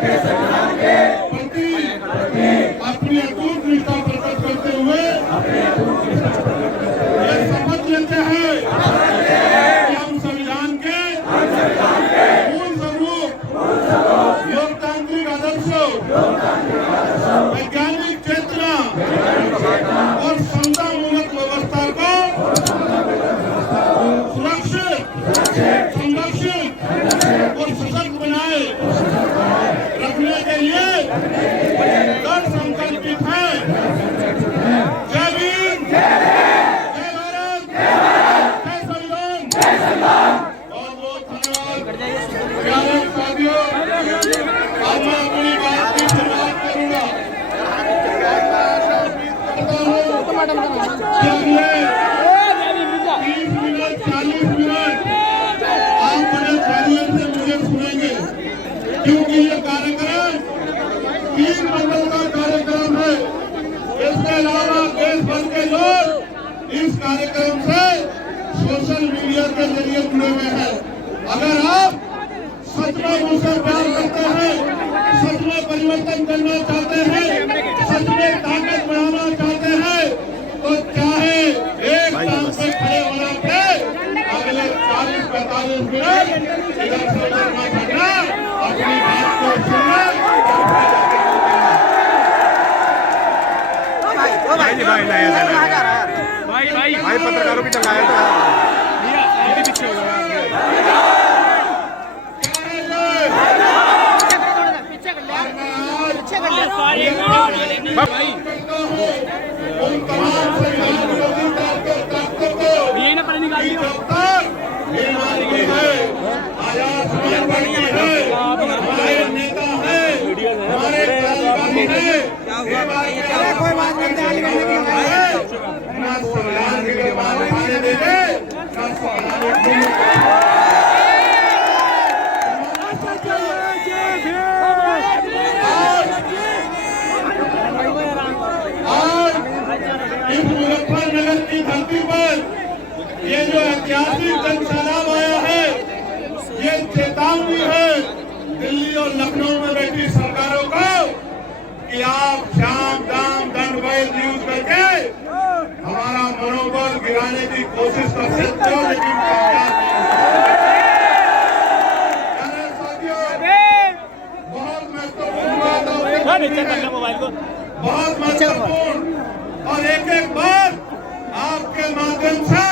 प्रति अपनी अटूट निष्ठा प्रकट करते हुए ये शपथ लेते हैं कि हम संविधान के मूल स्वरूप लोकतांत्रिक आदर्शों, वैज्ञानिक चेतना और समतामूलक व्यवस्था को सुरक्षित, संरक्षित और सशक्त बनाए रखने के लिए दृढ़ संकल्पित है। जय भीम, जय भारत, जय संविधान। बहुत धन्यवाद प्यारे साथियों। अब मैं अपनी बात की शुरुआत करूंगा। अगले 30 मिनट 40 मिनट आप बड़े धैर्य से मुझे सुनेंगे, क्योंकि ये कार्यक्रम 3 मंडल का कार्यक्रम है। इसके अलावा देश भर के लोग इस कार्यक्रम से सोशल मीडिया के जरिए जुड़े हुए हैं। अगर आप सच में मुझसे प्यार करते हैं, सच में परिवर्तन करना चाहते हैं, सच में ताकत बढ़ाना चाहते हैं, तो चाहे एक टांग पे खड़े होना पे अगले 40-45 मिनट इधर से उधर ना भटकना, अपनी बात को सुनना। भाई पत्रकारों की टंगाया था। उन तमाम संविधान विरोधी ताकतों को बीमारी है, आजाद समाज पार्टी है, हमारे नेता है, हमारे क्रांतिकारी है, कोई बात ना संविधान के निर्माण खाने देंगे ना संविधान। इस मुजफ्फरनगर की धरती पर ये जो ऐतिहासिक जन सैलाब आया है, ये चेतावनी है दिल्ली और लखनऊ में बैठी सरकारों को कि आप शाम दाम दंड बैल यूज करके हमारा मनोबल गिराने की कोशिश कर सकते हो, लेकिन कामयाब नहीं। साथियों, बहुत महत्वपूर्ण बहुत महत्वपूर्ण और एक बात आपके माध्यम से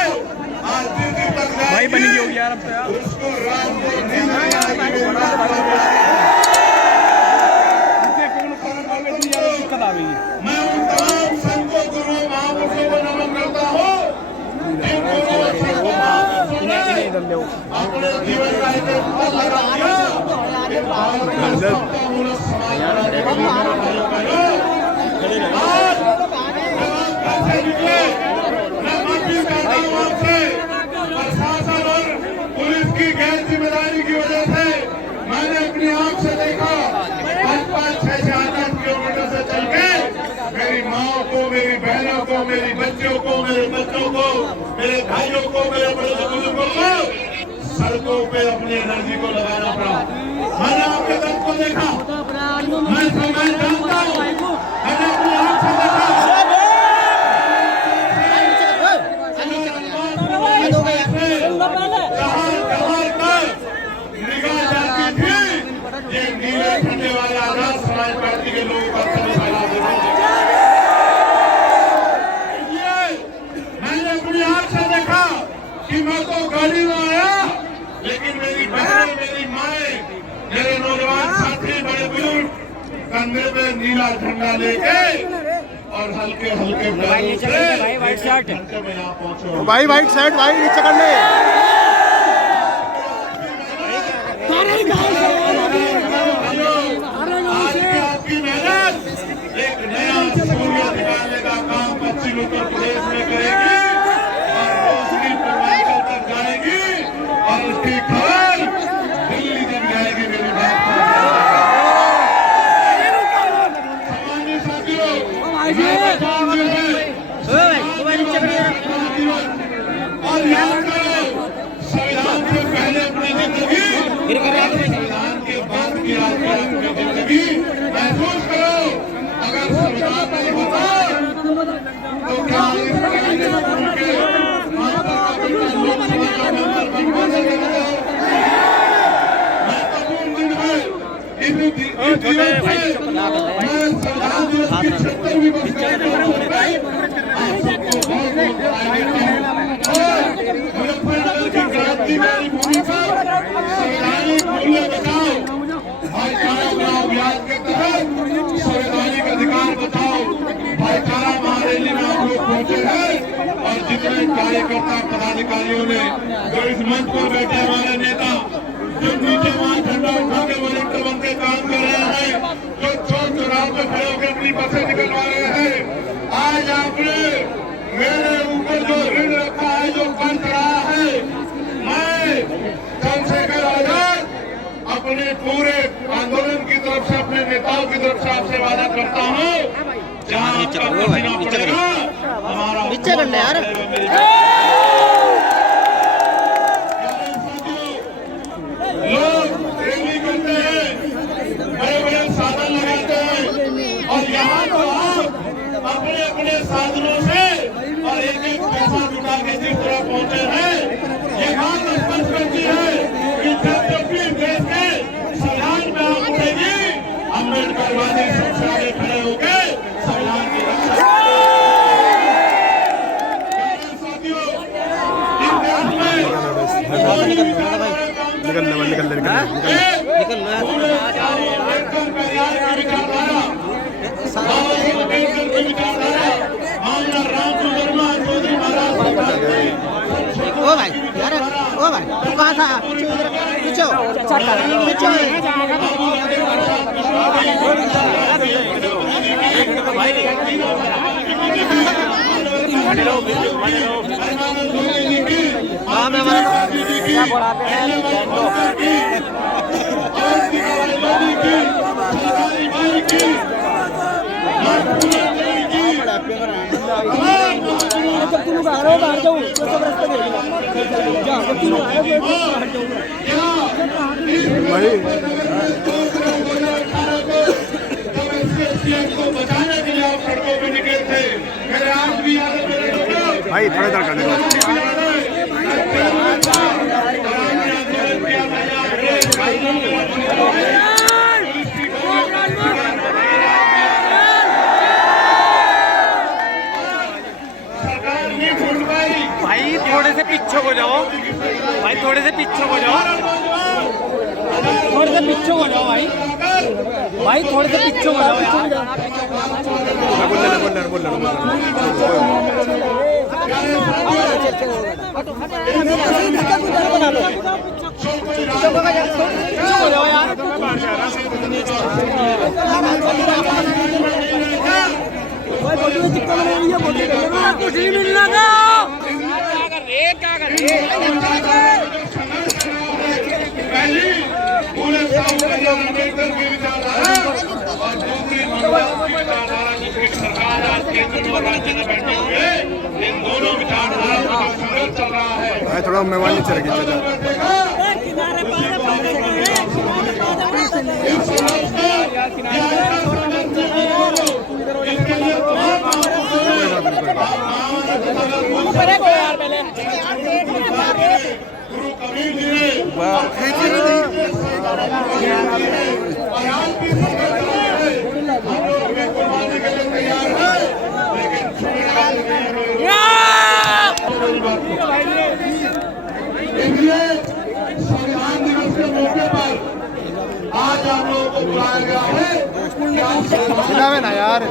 आज दिल्ली तक भाई बनी होगी यार, अब तो यार उसको रात को नींद नहीं आएगी। मैं उन तमाम संतों गुरुओं महापुरुषों को नमन करता हूँ जिन गुरुओं संतों महापुरुषों ने अपने जीवन का एक लगा दिया कि भारत का समतामूलक समाज बनाने के लिए आज कैसे निकले। मैं माफी चाहता हूँ आपसे, प्रशासन और पुलिस की गैर जिम्मेदारी की वजह से मैंने अपनी आंख से देखा 5-5, 6-8 किलोमीटर से चल के मेरी माओ को, मेरी बहनों को, मेरी बच्चों को, मेरे बच्चों को, मेरे भाइयों को, मेरे बड़े बुजुर्गों को सड़कों पे अपनी एनर्जी को लगाना पड़ा। मैंने आपके दर्द को देखा, मैं जानता हूँ, मैंने अपनी आंख से देखा। निगाह जाती थी, ये नीले झंडे वाले आजाद समाज पार्टी के लोगों का मैंने अपनी आंख से देखा कि मैं तो गाड़ी में आया, लेकिन मेरी बहनें, मेरी माएं, मेरे नौजवान साथी, बड़े बुजुर्ग कंधे पे नीला झंडा लेके और हल्के हल्के पैरों से भाई व्हाइट शर्ट में यहाँ पहुंचे। भाई व्हाइट शर्ट भाई नीचे कर ले। आज की आपकी मेहनत एक नया सूर्य दिखाने का काम पश्चिम उत्तर प्रदेश में करेगी और रोशनी पूर्वांचल तक जाएगी और उसकी खबर दिल्ली तक जाएगी। मेरी बात सामान्य साथियों, और याद करो, संविधान से पहले अपनी जिंदगी, संविधान के बाद की इस जीवन से मैं संविधान दिवस की 76वीं वर्षगांठ पर आप सबको बहुत बहुत बधाई देता हूँ। और मुजफ्फरनगर की क्रांति वाली भूमि पर संवैधानिक मूल्य बचाओ, भाईचारा बनाओ अभियान के तहत संवैधानिक अधिकार बचाओ भाईचारा महारैली में आप लोग पहुंचे हैं। और जितने कार्यकर्ता पदाधिकारियों ने जो इस मंच पर बैठे हमारे नेता जो नीचे वहां झंडा उठा के वॉलंटियर बन के काम कर रहे हैं, जो चौक चौराहे पे खड़े होकर अपनी बसें निकलवा रहे हैं, आज आपने मेरे ऊपर जो ऋण रखा है, जो कर्ज रहा है, मैं चंद्रशेखर आजाद अपने पूरे आंदोलन की तरफ से अपने नेताओं की तरफ से आपसे वादा करता हूँ, जहाँ आपका पसीना पड़ेगा हमारा नीचे कर ले यार। लोग रैली करते हैं, बड़े बड़े साधन लगाते हैं और यहाँ तो आप अपने अपने साधनों से और एक एक पैसा जुटा के जिस तरह पहुंचे हैं, ये बात स्पष्ट करती है कि जब भी देश के संविधान में आप उठेगी, अम्बेडकरवादी सबसे आगे खड़े होकर संविधान की रक्षा। साथियों, इस देश में ओ भाई यार, ओ भाई तू कहाँ था? पीछे हो, पीछे हाँ मैं क्या बढ़ाते हैं जब तुम बाहर हो बाहर जाऊँ तो सब रास्ते जब तुम बाहर को बचाने के लिए आप सड़कों पे निकले थे, मेरे आज भी याद है मेरे लोग भाई थोड़ा इधर कर दे। भाई थोड़े से पीछे हो जाओ, भाई थोड़े से पीछे हो जाओ, थोड़े से पीछे हो जाओ भाई, भाई थोड़े से पीछे हो जाओ यार। कुछ नहीं मिलना था, क्या कर रहे पूरे अम्बेडकर की विचारधारा और दूसरी विचारधारा जिसकी सरकार आज केंद्र और राज्य में बैठे हुए, इन दोनों विचारधारा का संघर्ष चल रहा है। थोड़ा मेहमान नीचे रखिए। गुरु कबीर जी ने कुर्बानी के लिए तैयार है, लेकिन इसलिए संविधान दिवस के मौके पर आज आप लोगों को बुलाया गया है ना यार।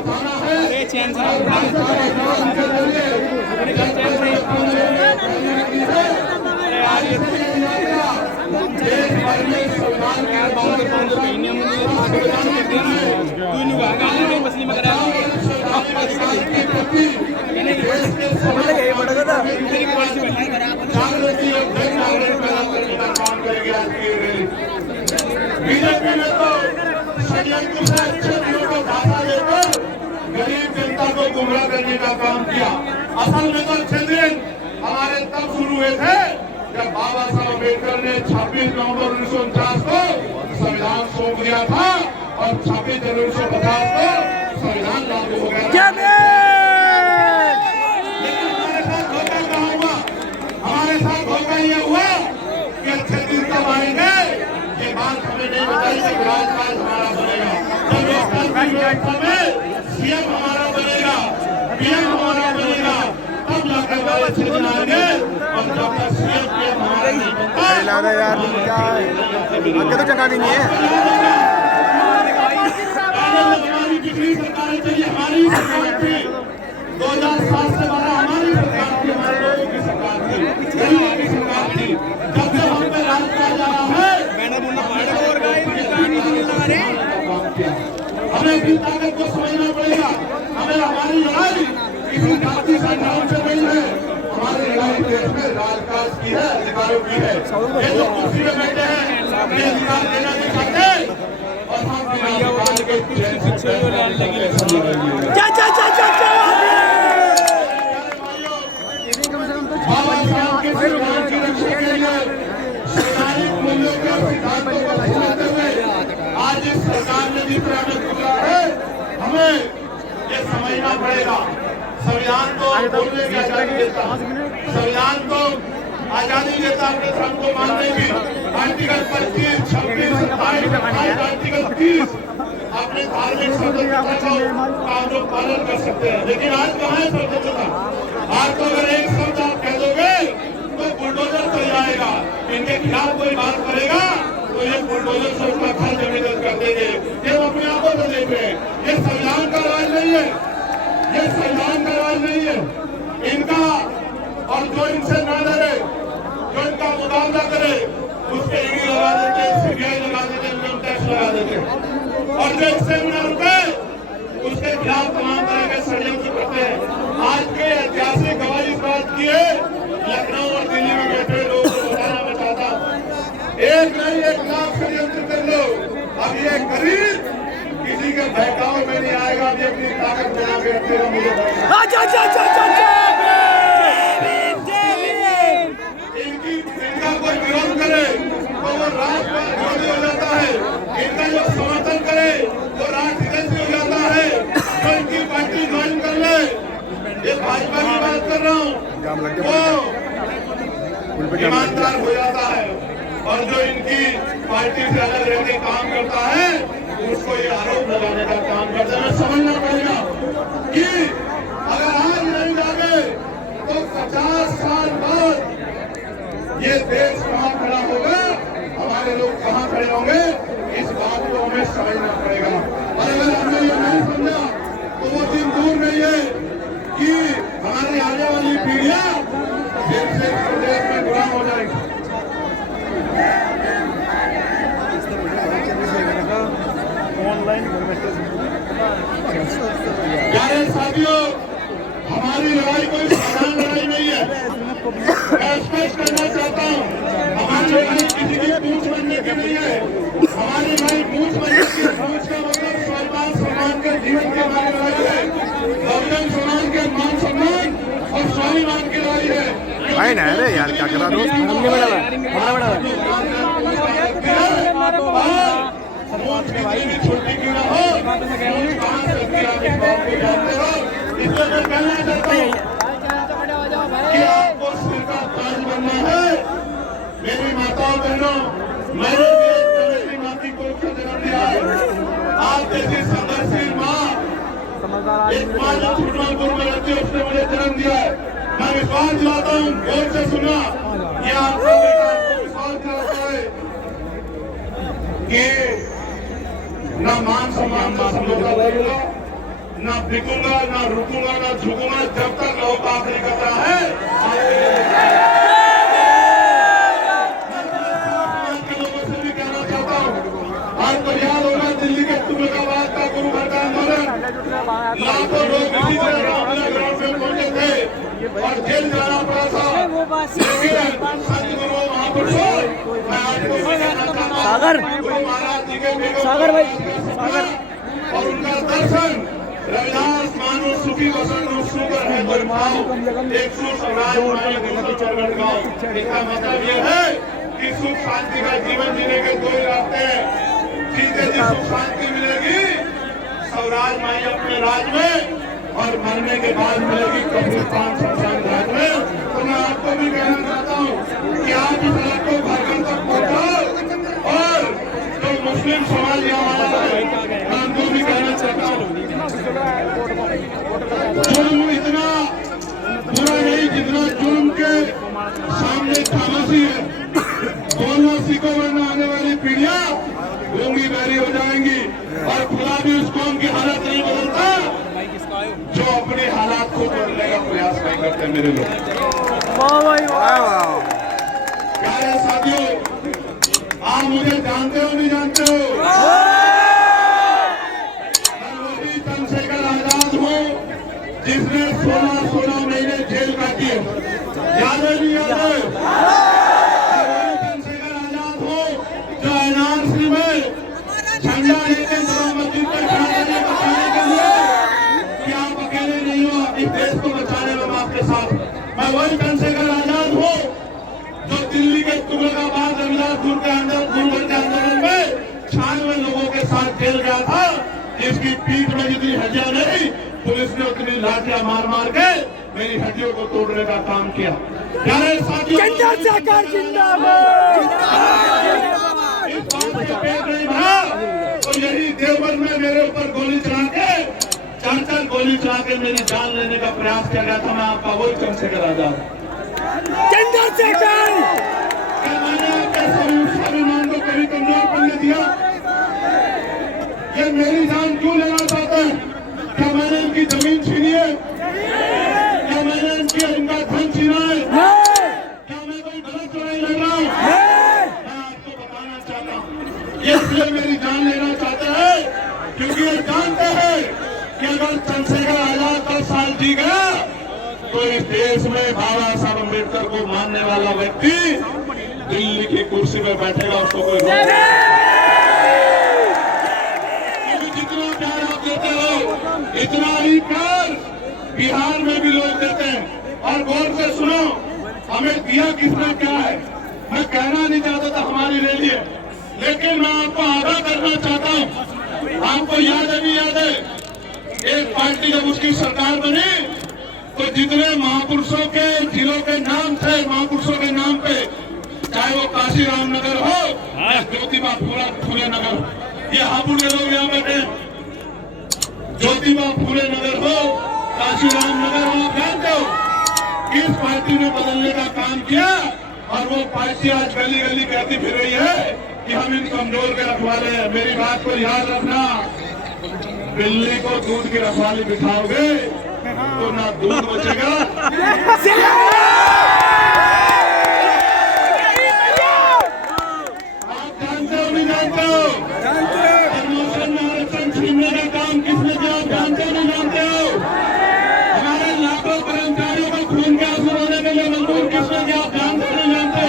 बीजेपी ने तो षड्यंत्र से अच्छे दिनों को धागा लेकर गरीब जनता को गुमराह करने का काम किया। असल में तो अच्छे दिन हमारे तब शुरू हुए थे जब बाबा साहब अम्बेडकर ने 26 नवंबर 1949 को संविधान सौंप दिया था और 26 जनवरी 1950 को संविधान लागू हो गया। लेकिन हमारे साथ धोखा कहाँ हुआ? हमारे साथ धोखा ये हुआ कि अच्छे दिन कब आएंगे, ये बात हमें नहीं बताई कि राजकाज हमारा बनेगा। पीएम हमारा बनेगा तब जाकर हमारे चले आएंगे और जब तक सीएम पीएम हमारा नहीं बनता यार क्या आगे तो चंगा नहीं है। हमारी पिछली सरकार चाहिए, हमारी सरकार थी 2007 से 12 हमारी सरकार थी, हमारे लोगों की सरकार थी, गरीबों की सरकार थी। जब से हम पे राज किया जा रहा है हमें अपनी ताकत को समझना पड़ेगा। हमें हमारी लड़ाई किसी जाति संगठन से नहीं है, हमारी लड़ाई देश में राजकाज की है, अधिकारों की है। ये जो कुर्सी में बैठे हैं ये अधिकार देना नहीं चाहते और हम अधिकार के बाबा साहब के संविधान की रक्षा के लिए सरकारी मूल्यों के सिद्धांतों को समझते हुए आज इस सरकार ने भी प्रयास किया है। हमें ये समझना पड़ेगा संविधान तो बोलने की आजादी देता, संविधान तो आजादी देता अपने धर्म को मानने की। आर्टिकल 25, 26, 27, 28, आर्टिकल 30 अपने धार्मिक स्वतंत्रता का हम लोग पालन कर सकते हैं। लेकिन आज कहाँ है स्वतंत्रता? आज तो अगर एक शब्द आप कह दोगे तो बुलडोजर चल जाएगा, इनके खिलाफ कोई बात करेगा तो ये बुलडोजर से उसका घर जमीन कर देंगे। ये अपने आप को देख रहे हैं। ये संविधान का राज नहीं है, ये संविधान का राज नहीं है इनका। और जो इनसे ना डरे, जो इनका मुकाबला करे उसके ईडी लगा देते, सीबीआई लगा देते, इनकम टैक्स लगा देते। और जो इससे न रुके उसके खिलाफ तमाम तरह के षड्यंत्र करते हैं। आज के ऐतिहासिक गवाही इस बात की है, लखनऊ और दिल्ली में बैठे लोगों को बताना मैं चाहता हूँ, एक नहीं 1 लाख षड्यंत्र कर लो, अब ये गरीब किसी के बहकाव में नहीं आएगा। अभी अपनी ताकत बना के रखेगा। मुझे इनका कोई विरोध करे तो वो राज का विरोधी हो जाता है, इनका जो समर्थन करे वो राज विरोधी हो जाता है। तो इनकी पार्टी ज्वाइन कर ले, ये भाजपा की बात कर रहा हूँ, वो ईमानदार हो जाता है। और जो इनकी पार्टी से अलग रहकर काम करता है उसको ये आरोप लगाने का काम करता है। समझना पड़ेगा कि अगर आज नहीं जागे तो 50 साल बाद ये देश कहाँ खड़ा होगा, हमारे लोग कहाँ खड़े होंगे, इस बात को हमें समझना पड़ेगा। और अगर हमने ये नहीं समझा तो वो दिन दूर नहीं है कि हमारी आने वाली पीढ़ियां देश से प्रदेश में गुलाम हो जाएगी। प्यारे साथियों, हमारी लड़ाई कोई साधारण लड़ाई नहीं है। मैं स्पष्ट करना चाहता हूँ, हमारी लड़ाई किसी की पूछ बनने की नहीं है। हमारी लड़ाई पूछ बनने की, पूछ का मतलब स्वाभिमान सम्मान के जीवन की हमारी लड़ाई है। बहुजन समाज के मान सम्मान और स्वाभिमान की लड़ाई है। भाई ना रे यार क्या करा दोस्त छोटी क्यों ना हो, इसलिए मैं कहना चाहता हूँ कि आपको सिर का ताज बनना है। मेरी माताओं बहनों, मैंने भी माती को जन्म दिया है। आप जैसी संघर्षशील माँ, एक माँ जो छुटमालपुर में रहती है उसने मुझे जन्म दिया है। मैं विश्वास दिलाता हूँ, गौर से सुना, ये आपका बेटा आपको विश्वास दिलाता है कि न मान सम्मान का समझौता करूंगा, न बिकूंगा, न रुकूंगा, न झुकूंगा जब तक लोग आखिरी करता है। लोगों से भी कहना चाहता हूँ, आपको याद होगा दिल्ली के तुगलकाबाद का गुरु घर का आंदोलन, लाखों लोग इसी तरह रामलीला ग्राउंड में पहुंचे थे और जेल जाना पड़ा था। लेकिन संत गुरु महापुरुषों, मैं आपको कहना चाहता हूँ, गुरु महाराज जी के सागर भाई, और उनका दर्शन रविदास मानो सुखी वसन सुकर है दुर्भाव, एक सुख स्वराज माने दूसरा चरण गाओ। इसका मतलब यह है कि सुख शांति का जीवन जीने के 2 ही रास्ते हैं। जीते जी सुख शांति मिलेगी स्वराज माई अपने राज में, और मरने के बाद मिलेगी कब्रिस्तान शमशान घाट में। तो मैं आपको भी कहना चाहता हूँ कि आप इस लड़ाई को घर तक पहुँचाओ। और जो मुस्लिम समाज यहाँ आया है, मैं उनको भी कहना चाहता हूँ, फांसी है। बोलना सीखो वरना आने वाली पीढ़ियां गूंगी बहरी हो जाएंगी। और खुदा भी उस कौम की हालत नहीं बदलता जो अपने हालात को बदलने का प्रयास नहीं करते। मेरे लोग प्यारे साथियों, आप मुझे जानते हो नहीं जानते हो? मैं वही चंद्रशेखर आजाद हूँ जिसने 16 महीने जेल काटी है। याद है नहीं याद है? चंद्रशेखर आजाद हूँ जो एनआरसी में झंडा लेके मस्जिद पर खड़ा बताने के लिए कि आप अकेले नहीं हो, इस देश को बचाने में आपके साथ। मैं वही चंद्रशेखर आजाद हूँ जो दिल्ली के तुगलकाबाद रविदासपुर के अंदर गुलबर्ग के आंदोलन में 96 लोगों के साथ जेल गया था, जिसकी पीठ में जितनी हड्डियां नहीं, पुलिस ने उतनी लाठियां मार मार के मेरी हड्डियों को तोड़ने का काम किया। प्यारे साथियों, चंद्रशेखर जिंदाबाद। इस बात पे पेट नहीं भरा तो यही देवबंद में मेरे ऊपर गोली चला के 4 गोली चला के मेरी जान लेने का प्रयास किया गया था। मैं आपका वही चंद्रशेखर आजाद। चंद्रशेखर क्या मैंने आपके स्वाभिमान को कभी कमजोर पड़ने दिया? ये मेरी जान क्यों लेना चाहते हैं? क्या मैंने इनकी जमीन छीनी है? क्या मैंने इनका धन छीना है? क्या मैं कोई गलत लड़ाई लड़ रहा हूँ? मैं आपको बताना चाहता हूँ, ये इसलिए मेरी जान लेना चाहते हैं क्योंकि ये जानते हैं कि अगर चंद्रशेखर आजाद 10 साल जी गया तो इस देश में बाबा साहब अम्बेडकर को मानने वाला व्यक्ति दिल्ली की कुर्सी पर बैठेगा, उसको कोई रोक नहीं। जितना प्यार आप देते हो इतना ही प्यार बिहार में भी लोग देते हैं। और गौर से सुनो, हमें दिया किसने क्या है? मैं कहना नहीं चाहता था हमारी रैली है, लेकिन मैं आपको आगाह करना चाहता हूँ। आपको याद है नहीं याद है, एक पार्टी जब उसकी सरकार बनी तो जितने महापुरुषों के जिलों के नाम थे, महापुरुषों के नाम पे, चाहे वो काशीराम नगर हो या ज्योतिबा फूले नगर, ये हापुड़ के लोग यहाँ बैठे, ज्योतिबा फूले नगर हो, काशीराम नगर हो, आप जानते हो किस पार्टी ने बदलने का काम किया? और वो पार्टी आज गली गली कहती फिर रही है कि हम इन कमजोर के रखवाले हैं। मेरी बात को याद रखना, बिल्ली को दूध की रखवाली बिठाओगे तो ना दूध बचेगा। आप जानते हो नहीं जानते हो? प्रमोशन में आरक्षण छीनने का काम किसने किया? आप जानते हो नहीं जानते हो? हमारे लाखों कर्मचारियों को खून के आंसू रोने के लिए मजबूर किसने किया? आप जानते हो नहीं जानते?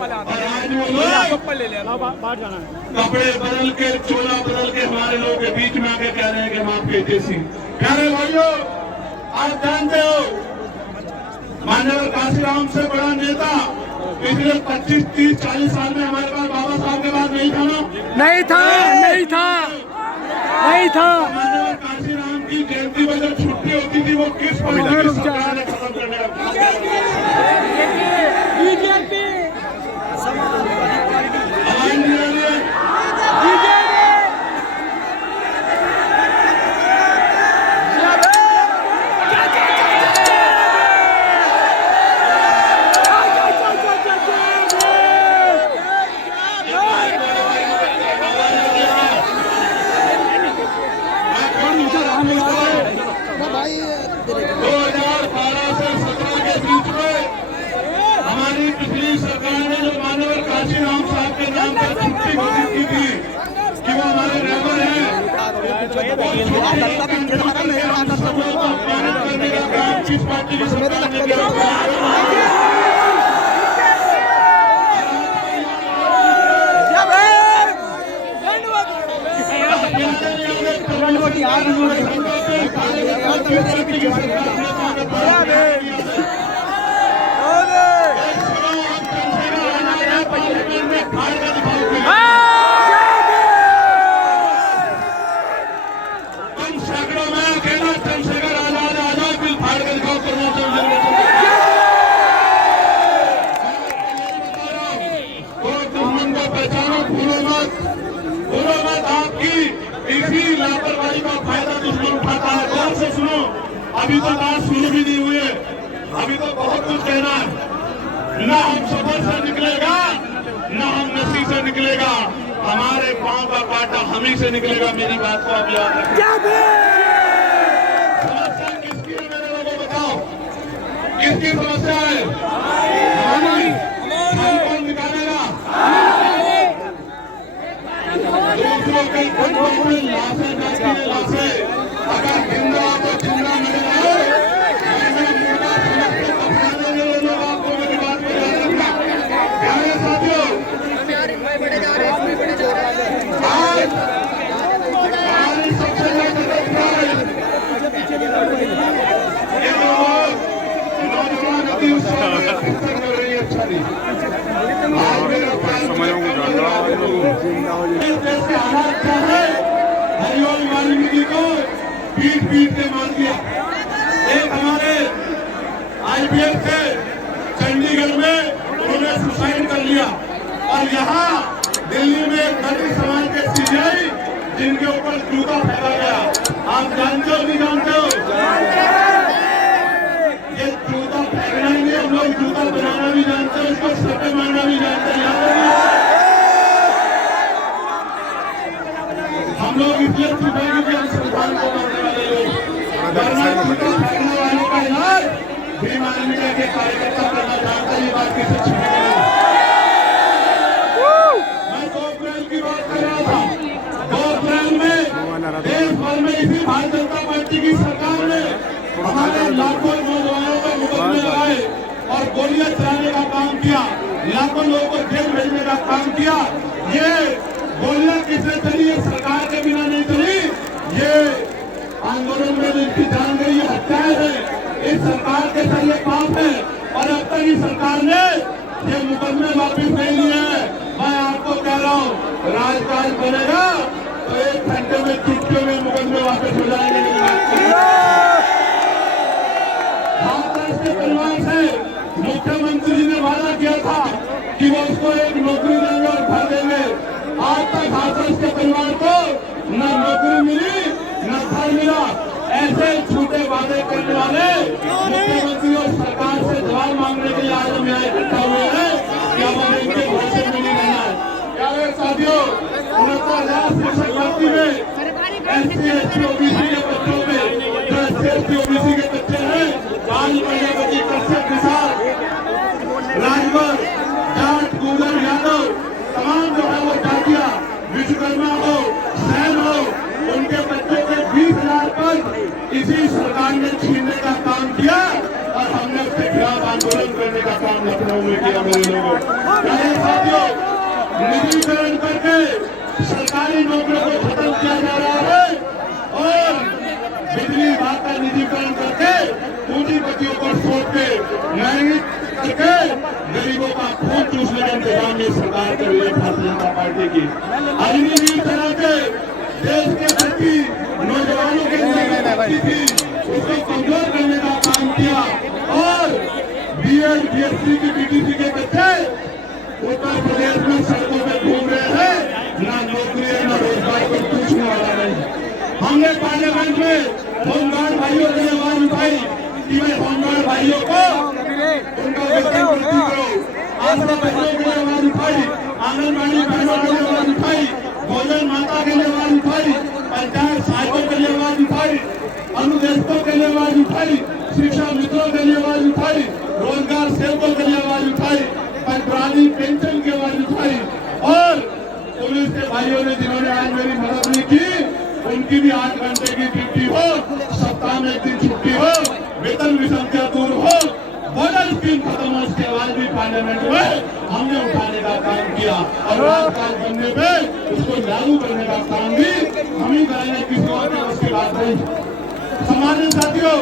और आज वो लोग कपड़े बदल के, चोला बदल के हमारे लोगों के बीच में आके कह रहे हैं कि हम आपके जैसी। प्यारे भाइयों, आप जानते हो माननीय काशीराम से बड़ा नेता पिछले 25, 30, 40 साल में हमारे पास बाबा साहब के बाद नहीं था ना? नहीं था। माननीय काशीराम की जयंती में जब छुट्टी होती थी वो किस पार्टी की सरकार ने खत्म करने का काम किया? बीजेपी। काशीराम साहब के नाम पर छुट्टी घोषित की थी कि वो हमारे रहबर हैं। करने का काम किस पार्टी की सरकार ने किया? लापरवाही का फायदा दुश्मन उठाता है। गौर से सुनो, अभी तो बात शुरू भी नहीं हुई है, अभी तो बहुत कुछ कहना है। न हम सफर से निकलेगा, न हम नसी से निकलेगा, हमारे पांव का कांटा हम ही से निकलेगा। मेरी बात को आप याद रखें। समस्या किसकी है मेरे लोगों, बताओ किसकी समस्या है? हमारी। कौन निकालेगा? दूसरों के कुटुंब में लाशें जाती है, लाशें। अगर जिंदा तो जिंदा मिले मुर्दा समझते अपना देंगे लोग। आपको मेरी बात को याद रखना। प्यारे साथियों, आज हमारी सबसे ये लोग नौजवान अति उत्साह में कर रही है। अच्छा नहीं, आज मेरे इस देश के हालात क्या है? हरिओम वाल्मीकि को पीट पीट के मार दिया। एक हमारे आईपीएस थे चंडीगढ़ में, उन्होंने सुसाइड कर लिया। और यहाँ दिल्ली में एक दलित समाज के सीआई जिनके ऊपर जूता फेंका गया। आप जानते हो नहीं जानते हो? ये जूता फेंकना ही नहीं, हम लोग जूता बनाना भी जानते हैं, इसको सट्टे मारना भी जानते हैं। हम लोग इसलिए छुपेंगे कि हम संविधान को मानने वाले लोग, फेंकने वालों का इलाज भीम आर्मी के कार्यकर्ता करना चाहता है। ये बात किसी छुपेगी नहीं। मैं 2 अप्रैल की बात कर रहा था। 2 अप्रैल में देश भर में इसी भारतीय जनता पार्टी की सरकार ने हमारे लाखों नौजवानों पर मुकदमे लगाए और गोलियां चलाने का काम किया, लाखों लोगों को जेल भेजने का काम किया। ये गोलियां किसने चली? ये सरकार के बिना नहीं चली। ये आंदोलन में जिनकी जान गई, ये हत्याएं हैं, इस सरकार के सर ये पाप है। और अब तक इस सरकार ने ये मुकदमे वापिस नहीं लिए हैं। मैं आपको कह रहा हूँ, राजकाज बनेगा तो 1 घंटे में चुटकियों में मुकदमे वापस हो जाएंगे। हाथरस के परिवार से मुख्यमंत्री जी ने वादा किया था कि वो उसको एक नौकरी देंगे और घर देंगे। आज तक हाथरस के परिवार को न नौकरी मिली न घर मिला। ऐसे झूठे वादे करने वाले मुख्यमंत्री और सरकार से जवाब मांगने के लिए आज हम यहाँ इकट्ठा हुए हैं कि अब हमें इनके भरोसे में नहीं रहना है। प्यारे साथियों, 69,000 शिक्षक भर्ती में SC ST OBC के बच्चों में जो SC ST OBC के बच्चे हैं, आज प्रजापति कश्यप निसार राजभर जाट गुर्जर यादव तमाम जो है वो जातियां, विश्वकर्मा हो सैन हो, उनके बच्चों के 20,000 पद इसी सरकार ने छीनने का काम किया और हमने उसके खिलाफ आंदोलन करने का काम लखनऊ में किया। मेरे लोगों, प्यारे साथियों, निजीकरण करके सरकारी नौकरियों को खत्म किया जा रहा है और बिजली विभाग का निजीकरण करके पूंजीपतियों को सौंप के महंगी करके गरीबों का खून चूसने का इंतजाम ये सरकार कर रही है भारतीय जनता पार्टी की। अग्निवीर तरह के देश के प्रति नौजवानों के लिए थी, उसको कमजोर करने का काम किया और BEd BSc की BTC के बच्चे उत्तर प्रदेश में सड़कों में घूम रहे हैं, ना नौकरी है ना रोजगार को पूछने वाला नहीं। हमने पार्लियामेंट में होमगार्ड भाइयों की आवाज उठाई कि भाई होमगार्ड भाइयों को उनका वेतन वृद्धि करो। आशा बहनों की आवाज उठाई, आंगनबाड़ी बहनों की आवाज उठाई, भोजन माता के लिए आवाज उठाई, पंचायत सहायकों के लिए आवाज उठाई, अनुदेशकों के लिए आवाज उठाई, शिक्षा मित्रों के लिए आवाज उठाई, रोजगार सेवकों के लिए आवाज उठाई, पंचवाली पेंशन की आवाज उठाई और पुलिस के भाइयों ने जिन्होंने आज मेरी मदद नहीं की, उनकी भी 8 घंटे की ड्यूटी हो, सप्ताह में 1 दिन छुट्टी हो, वेतन विसंख्या दूर हो, बॉर्डर स्कीम खत्म हो, उसकी आवाज भी पार्लियामेंट में हमने उठाने का काम किया और राजकाज बनने पे उसको लागू करने का काम भी हम ही करेंगे, किसी और ने उसकी बात नहीं। सम्मानित साथियों,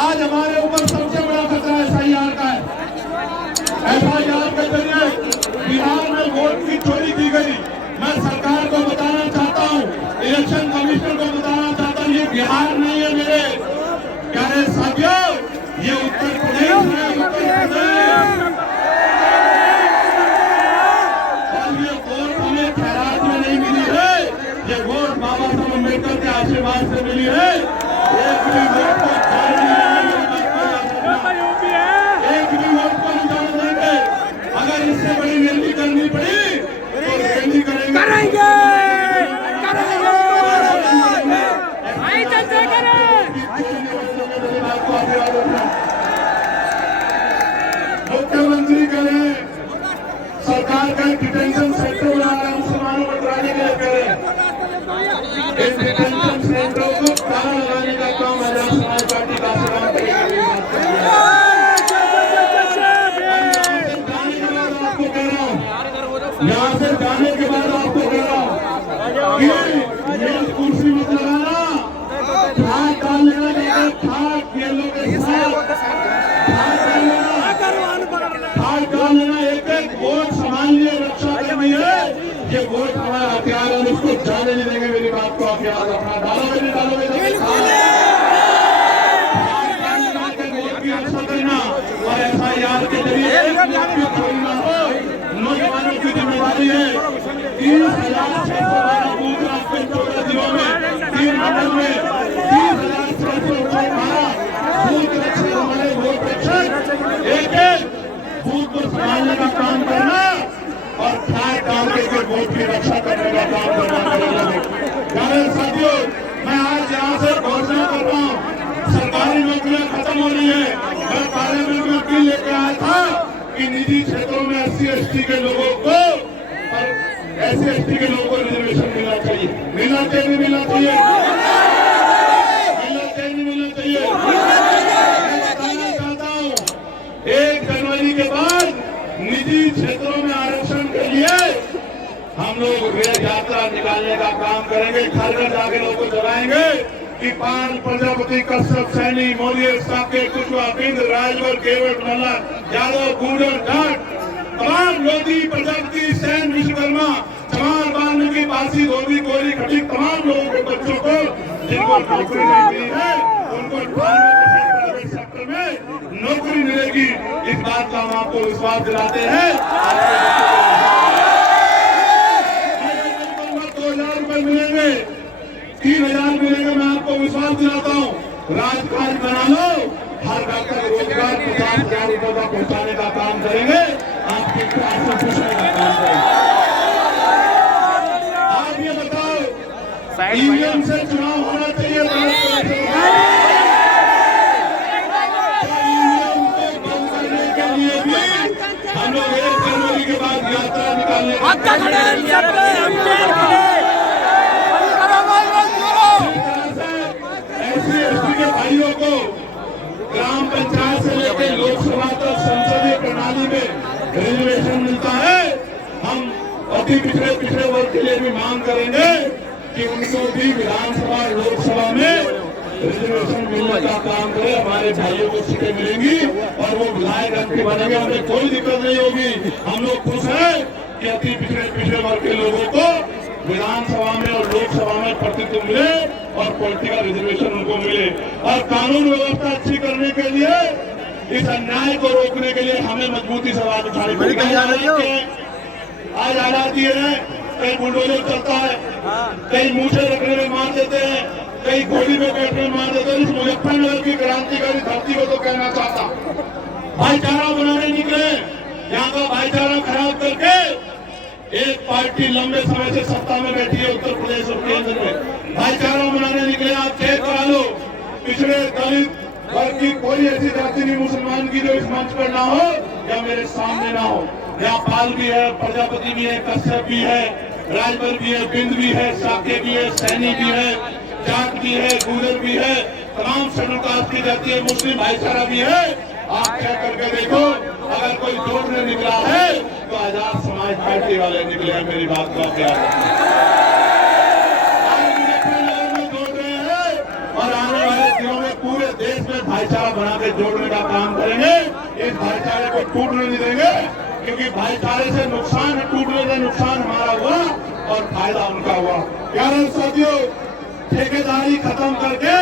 आज हमारे ऊपर सबसे बड़ा खतरा SIR का है। SIR के जरिए बिहार में वोट की चोरी की गई। मैं सरकार को बताना चाहता हूँ, इलेक्शन कमीशन को बताना चाहता हूँ, ये बिहार नहीं है मेरे प्यारे साथियों, ये उत्तर प्रदेश है। उत्तर प्रदेश और ये वोट हमें खैरात में नहीं मिली है, ये वोट बाबा साहब अम्बेडकर के आशीर्वाद से मिली है। एक भी वोट को एक भी वोट को नहीं जाने देंगे। को आप याद रखना। मुख्यमंत्री करें सरकार का डिटेंशन सेंटर बनाकर मुसलमानों को डराने के लिए करें। इस डिटेंशन सेंटर को ताला लगाने का काम आजाद समाज पार्टी का काम करेगी। यहाँ से जाने के बाद आपको कह रहा हूँ कि कुर्सी मत लगाना, खाट डालने का खाट ये लोग खाट डाल लेना। एक एक वोट संभाल लिए रक्षा करनी है। ये वोट हमारा हथियार है, उसको जाने नहीं देंगे। मेरी बात को आप याद रखना। डालोगे नहीं डालोगे वोट की रक्षा करना और FIR के जरिए छोड़ना हो। नौजवानों की जिम्मेदारी है। 30,612 बूथ आपके 14 जिलों में 3 मंडल में 30,612 बूथ रक्षक हमारे वोट रक्षक एक एक बूथ को संभालने का काम करना और खाट डाल के वोट की रक्षा करने का काम करना पड़ेगा। साथियों, मैं आज यहाँ से घोषणा कर रहा हूँ, सरकारी नौकरियां खत्म हो रही है। मैं पार्लियामेंट में बिल लेकर आया था कि निजी क्षेत्रों में SC/ST के लोगों को और SC/ST के लोगों को रिजर्वेशन मिलना चाहिए। मिलना चाहिए नहीं मिलना चाहिए? मिलना चाहिए नहीं मिलना चाहिए? मैं बताना चाहता हूँ 1 जनवरी के बाद निजी क्षेत्रों में आरक्षण के लिए हम लोग रेल यात्रा निकालने का काम करेंगे। घर घर जाके लोगों को जगाएंगे कि पाल, प्रजापति, कश्यप, सैनी, मौर्य, साकेत, कुशवाहा, बिंद, राजभर, केवट, मल्हार, यादव, गूडर, जाट, तमाम लोधी, प्रजापति, सेन, विश्वकर्मा, चमार, वाल्मीकि, पारसी, धोबी, कोरी, खटीक, तमाम लोगों के बच्चों को जिनको नौकरी नहीं मिली है उनको 98% प्राइवेट सेक्टर में नौकरी मिलेगी। इस बात का हम आपको विश्वास दिलाते हैं। 2,000 रुपए मिलेंगे, 3,000 मिलेंगे। मैं आपको विश्वास दिलाता हूँ। राजकाज बना लो, हर घर तक रोजगार 50,000 रुपए का पहुँचाने का काम करेंगे। आपके प्यार से पूछने का काम करेंगे। आप ये बताओ, EVM से चुनाव होना चाहिए? EVM को बंद करने के लिए भी हम लोग 1 जनवरी के बाद यात्रा निकालने का SC/ST के भाइयों को ग्राम पंचायत से लेकर लोकसभा तक संसदीय प्रणाली में रिजर्वेशन मिलता है। हम अति पिछड़े वर्ग के लिए भी मांग करेंगे कि उनको भी विधानसभा और लोकसभा में रिजर्वेशन मिलने का काम करें। हमारे भाइयों को सीटें मिलेंगी और वो विधायक MP बनेंगे। हमें कोई दिक्कत नहीं होगी। हम लोग खुश हैं कि अति पिछड़े वर्ग के लोगों को विधानसभा में और लोकसभा में प्रतिनिधित्व मिले और पॉलिटिकल रिजर्वेशन उनको मिले। और कानून व्यवस्था अच्छी करने के लिए, इस अन्याय को रोकने के लिए हमें मजबूती से आवाज उठानी पड़ेगी। आज आजादी है, कहीं बुलडोजर चलता है, कहीं मूछे रखने में मार देते हैं, कहीं घोड़ी में बैठने में मार देते हैं। इस मुजफ्फरनगर की क्रांतिकारी धरती को तो कहना चाहता, भाईचारा बनाने निकले, यहाँ का भाईचारा खराब करके एक पार्टी लंबे समय से सत्ता में बैठी है उत्तर प्रदेश और केंद्र में। भाईचारा बनाने निकले। आप चेक करा लो, पिछड़े दलित वर्ग की कोई ऐसी जाति नहीं मुसलमान की जो इस मंच पर ना हो या मेरे सामने ना हो। यहाँ पाल भी है, प्रजापति भी है, कश्यप भी है, राजभर भी है, बिंद भी है, साके भी है, सैनी भी है, जाट भी है, गुजर भी है, तमाम शेड्यूल कास्ट की जाति है, मुस्लिम भाईचारा भी है। आप चेक करके देखो, अगर कोई जोड़ने निकला है तो आजाद समाज पार्टी वाले निकले हैं। मेरी बात को आप याद रखें। मुजफ्फरनगर में जोड़ रहे हैं और आने वाले दिनों में पूरे देश में भाईचारा बना के जोड़ने का काम करेंगे। इस भाईचारे को टूटने नहीं देंगे, क्योंकि भाईचारे से नुकसान है, टूटने से नुकसान हमारा हुआ और फायदा उनका हुआ। प्यारे साथियों, ठेकेदारी खत्म करके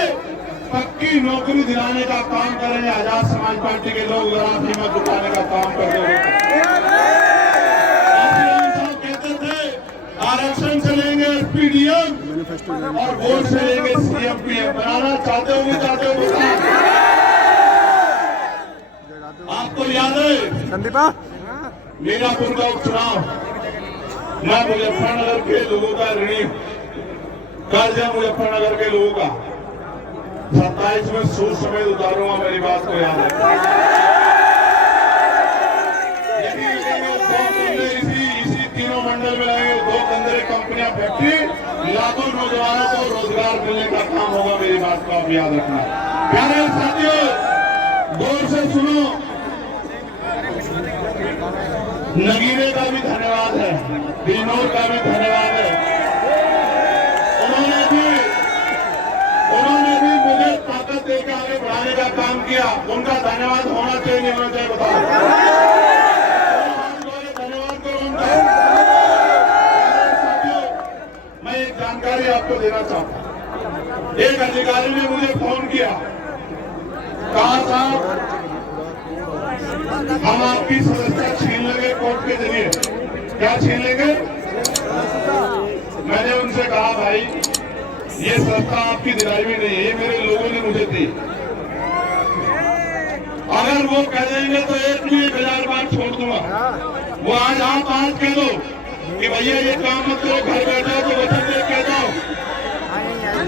पक्की नौकरी दिलाने का काम करेंगे। आजाद समाज पार्टी के लोग जरा हिम्मत जुटाने का काम कर रहे हैं। कहते थे आरक्षण से लेंगे SPDM और वोट से लेंगे CM PM। बनाना चाहते हो? आपको याद है संदीपा मीरापुर का उपचुनाव? मैं मुजफ्फरनगर के लोगों का ऋणी, कर्ज है मुजफ्फरनगर के लोगों का। 27 में सूद समेत उतारूंगा, मेरी बात को याद रखना। इसी तीनों मंडल में लगेंगे, 2 कंदरे कंपनियां, फैक्ट्री, लाखों नौजवानों को रोजगार मिलने का काम होगा, मेरी बात को आप याद रखना। प्यारे साथियों, गौर से सुनो, नगीरे का भी धन्यवाद है, बिजनौर का भी धन्यवाद है। उन्होंने भी मुझे ताकत देकर आगे बढ़ाने का काम किया। उनका धन्यवाद होना चाहिए, नहीं होना चाहिए, बताओ। धन्यवाद करो उनका। साथियों, मैं एक जानकारी आपको देना चाहता हूं। एक अधिकारी ने मुझे फोन किया, कहा साहब हम आपकी सदस्यता छीन लेंगे कोर्ट के जरिए। क्या छीन लेंगे? मैंने उनसे कहा भाई ये सत्ता आपकी दिलाई भी नहीं है, ये मेरे लोगों ने मुझे दी। अगर वो कह देंगे तो 1,000 बार छोड़ दूंगा। वो आज आप आज कह दो कि भैया ये काम मत करो, घर बैठो तो वचन दे कह दो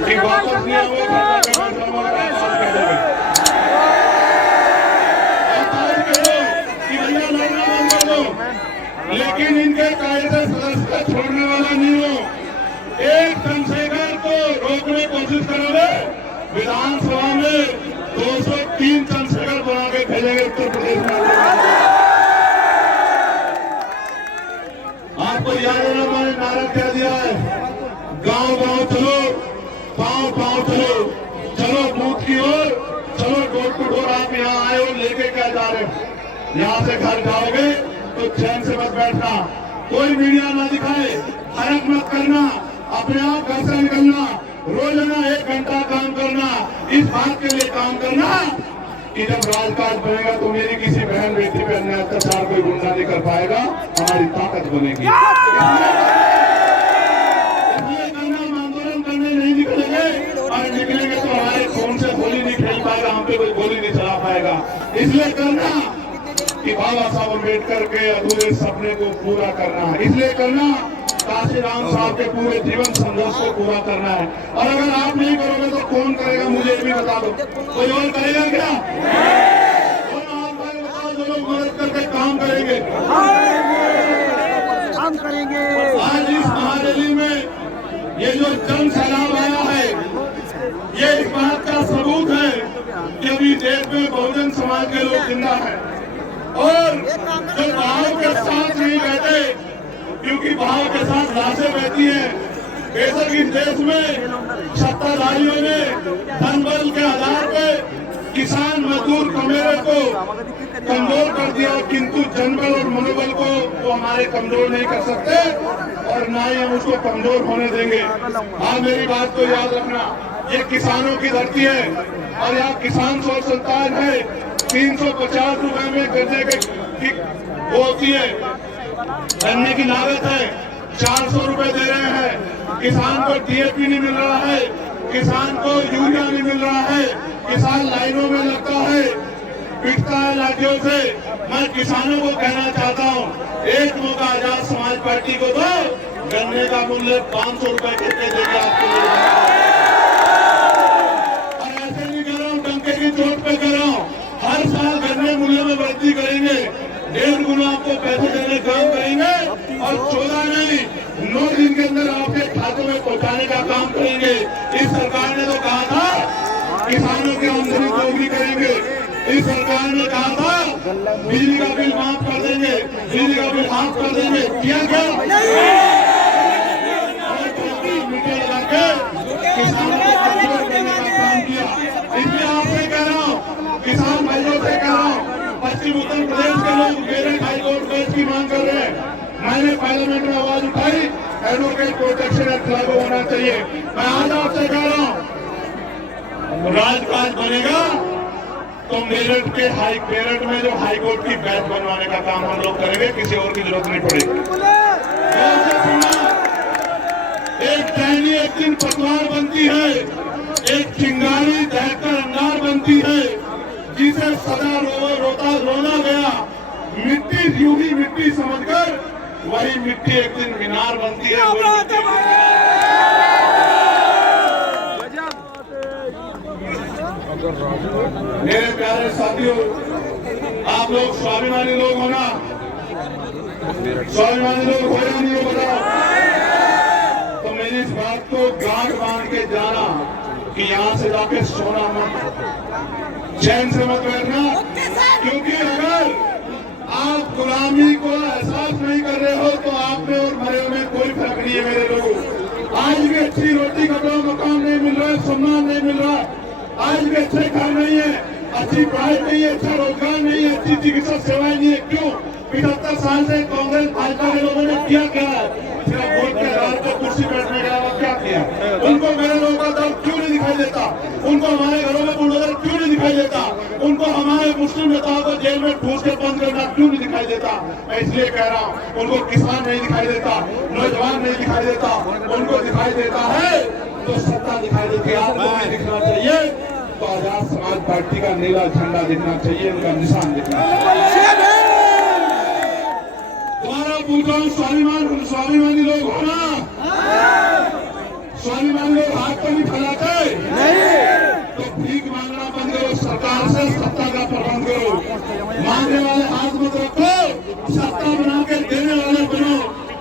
कि वापस नहीं आओगे, कह दोगे कि भैया लड़ना बंद कर दो। लेकिन इनके कायदे सदस्यता छोड़ने वाला नहीं हो। एक चंद्रशेखर को रोकने की कोशिश करोगे, विधानसभा में 203 चंद्रशेखर बना के भेजेंगे उत्तर प्रदेश में। आपको याद है ना, मैंने नारा क्या दिया है, गांव गांव चलो, पांव पांव चलो, चलो बूथ की ओर, चलो डोर टू डोर। आप यहाँ आए हो, लेके क्या जा रहे हो? यहाँ से घर जाओगे तो चैन से मत बैठना, कोई मीडिया ना दिखाए, हरक मत करना, अपने आप घर से निकलना, रोजाना 1 घंटा काम करना। इस बात के लिए काम करना कि जब राजकाज बनेगा तो मेरी किसी बहन बेटी पे अन्याय अत्याचार कोई गुंडा नहीं कर पाएगा, हमारी ताकत बनेगी। इसलिए करना, आंदोलन करने नहीं निकलेंगे, और निकलेंगे तो हमारे खून से होली नहीं खेल पाएगा, हम पे कोई गोली नहीं चला पाएगा। इसलिए करना कि बाबा साहब अम्बेडकर के अधूरे सपने को पूरा करना है। इसलिए करना काशीराम साहब के पूरे जीवन संघर्ष को पूरा करना है। और अगर आप नहीं करोगे तो कौन करेगा, मुझे भी बता दो। कोई और करेगा क्या? जो लोग मदद करके काम करेंगे, काम करेंगे। आज इस महारैली में ये जो जन सैलाब आया है, ये इस बात का सबूत है कि अभी देश में बहुजन समाज के लोग जिंदा हैं और जो भाव के साथ नहीं बैठे, क्योंकि भाव के साथ लाशें बहती हैं। बेशक इस देश में सत्ताधारियों ने धन बल के आधार पे किसान मजदूर कमेरे को कमजोर कर दिया, किंतु जनबल और मनोबल को वो हमारे कमजोर नहीं कर सकते और ना ही हम उसको कमजोर होने देंगे। हाँ, मेरी बात को याद रखना, ये किसानों की धरती है और यहाँ किसान सोच संतान है। 350 रुपए में गन्ने की वो होती है, गन्ने की लागत है, 400 रुपए दे रहे हैं। किसान को DAP नहीं मिल रहा है, किसान को यूरिया नहीं मिल रहा है, किसान लाइनों में लगता है, पिटता है लाठियों से। मैं किसानों को कहना चाहता हूँ, एक मौका आजाद समाज पार्टी को दो, गन्ने का मूल्य 500 रुपए करके देंगे आपको। और ऐसे नहीं कर रहा हूँ, डंके की चोट पे कर रहा हूँ। हर साल गन्ने मूल्य में वृद्धि करेंगे, 1.5 गुना आपको पैसे देने का काम करेंगे और 14 नहीं 9 दिन के अंदर आपके खातों में पहुंचाने का काम करेंगे। इस सरकार ने तो कहा था किसानों की आमदनी दोगुनी करेंगे, इस सरकार ने कहा था बिजली का बिल माफ कर देंगे, बिजली का बिल माफ कर देंगे, किया क्या? मीटर लगा के किसानों को कमजोर करने का काम किया। इसलिए आपसे कह रहा हूँ, किसान भाइयों से कह रहा हूँ, पश्चिम उत्तर प्रदेश के लोग मेरठ हाईकोर्ट बेंच की मांग कर रहे हैं। मैंने पार्लियामेंट में आवाज उठाई, एडवोकेट प्रोटेक्शन एक्ट लागू होना चाहिए। मैं आज आपसे कह रहा हूँ, राजकाज बनेगा तो मेरठ में जो हाईकोर्ट की बेंच बनवाने का काम हम लोग करेंगे, किसी और की जरूरत नहीं पड़ेगी। एक टहनी एक दिन पतवार बनती है, एक चिंगारी दहकर अंगार बनती है, जिसे सदा रोना गया, मिट्टी यूं ही मिट्टी समझकर वही मिट्टी एक दिन मीनार बनती है। मेरे प्यारे साथियों, आप लोग स्वाभिमानी लोग हो ना? स्वाभिमानी लोग हो या नहीं हो बताओ? तो मेरी इस बात को गांठ बांध के जाना कि यहाँ से जाके सोना मत, चैन से मत बैठना, क्योंकि अगर आप गुलामी को एहसास नहीं कर रहे हो तो आप में और मरे में कोई फर्क नहीं है मेरे लोगों। आज भी अच्छी रोटी कपड़ा मकान नहीं मिल रहा है, सम्मान नहीं मिल रहा, आज भी अच्छे घर नहीं है, अच्छी पढ़ाई नहीं है, अच्छा रोजगार नहीं है, अच्छी चिकित्सा सेवाएं नहीं है। क्यों? 75 साल से कांग्रेस भाजपा के लोगों ने किया क्या है? सिर्फ वोट के आधार पर कुर्सी बैठने के अलावा क्या किया? उनको मेरे लोगों का दर्द क्यों नहीं दिखाई देता? उनको हमारे घरों में बुलडोजर क्यों नहीं दिखाई देता? उनको हमारे मुस्लिम नेताओं को जेल में ठूस के बंद करना क्यों नहीं दिखाई देता? मैं इसलिए कह रहा हूँ, उनको किसान नहीं दिखाई देता, नौजवान नहीं दिखाई देता, उनको दिखाई देता है तो सत्ता दिखाई देती है। आपको नहीं दिखना चाहिए तो आजाद समाज पार्टी का नीला झंडा दिखना चाहिए, उनका निशान दिखना चाहिए। दोबारा पूछता हूँ, स्वाभिमानी लोग हो ना? स्वाभिमानी लोग हाथ तो नहीं फैलाते? तो भीख मांगना बंद करो, सरकार से सत्ता का प्रबंध करो। मांगने वाले हाथ मत रखो, सत्ता बना के देने वाले बनो।